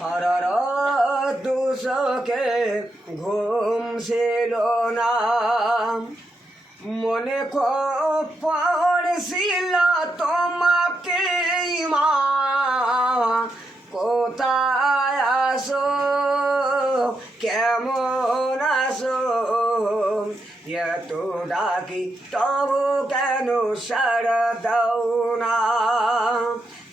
Horror দুশকে ঘুম ছিল না। মনে পড়ছিল তোমাকে মা। কোথায় আসো? কেমন আসো? এত ডাকি তবু কেন সারা দাও না?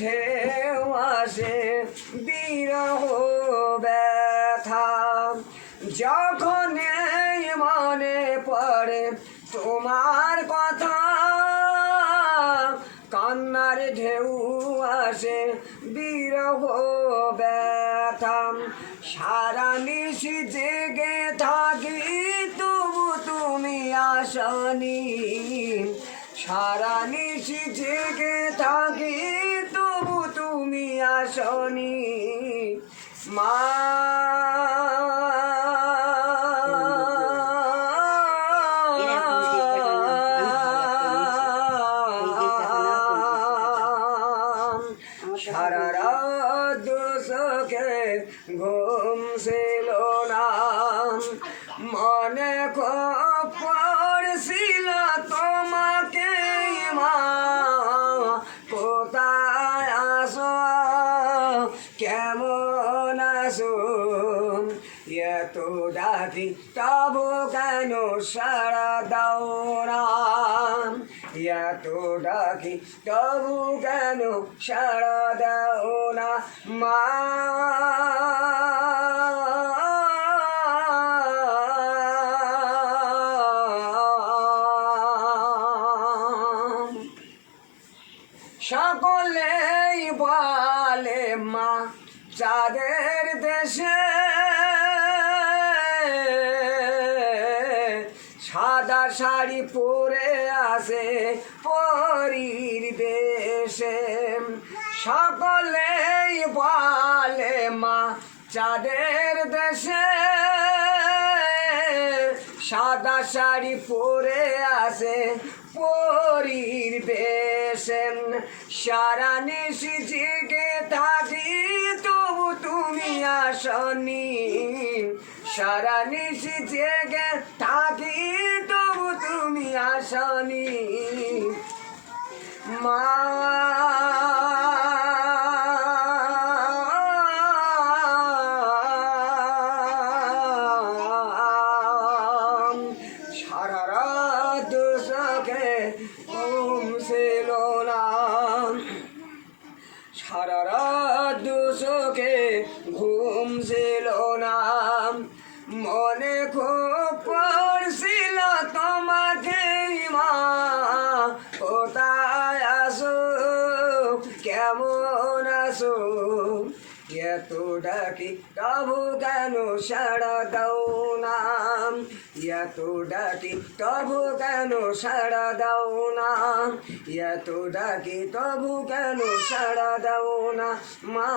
ঢেউ আসে, বিরহ ব্যথা। যখন মনে পড়ে তোমার কথা, কান্নার ঢেউ আসে, বিরহ ব্যথা। সারা নিশি জেগে থাকি, তবু তুমি আসনি সারা নিশি জেগে আসনি মা সারা রাত দুশকে ঘুম আসো এত ডাকি তবু কেন সারা দাও না? এত ডাকি তবু কেন সারা দাও না, মা? সকলেই বলে, মা চাঁদের দেশে সাদা শাড়ি পরে আছে পরীর দেশে। সকলেই বলে মা চাঁদের সাদা শাড়ি পরে আসে পরীর বেশে সারা নিশি জেগে থাকি, তবু তুমি আসনি। সারা নিশি জেগে থাকি, তবু তুমি আসনি। মা দুশকে ঘুম ছিল না সারা রাত দুশকে ঘুম ছিল না মনে খুব পড়ছিল তোমাকে মা। কোথায় আসো কেমন আসো এত ডাকি তবু কেন সাড়া দাও না এত ডাকি তবু কেন সাড়া দাও না এত ডাকি তবু কেন সাড়া দাও না মা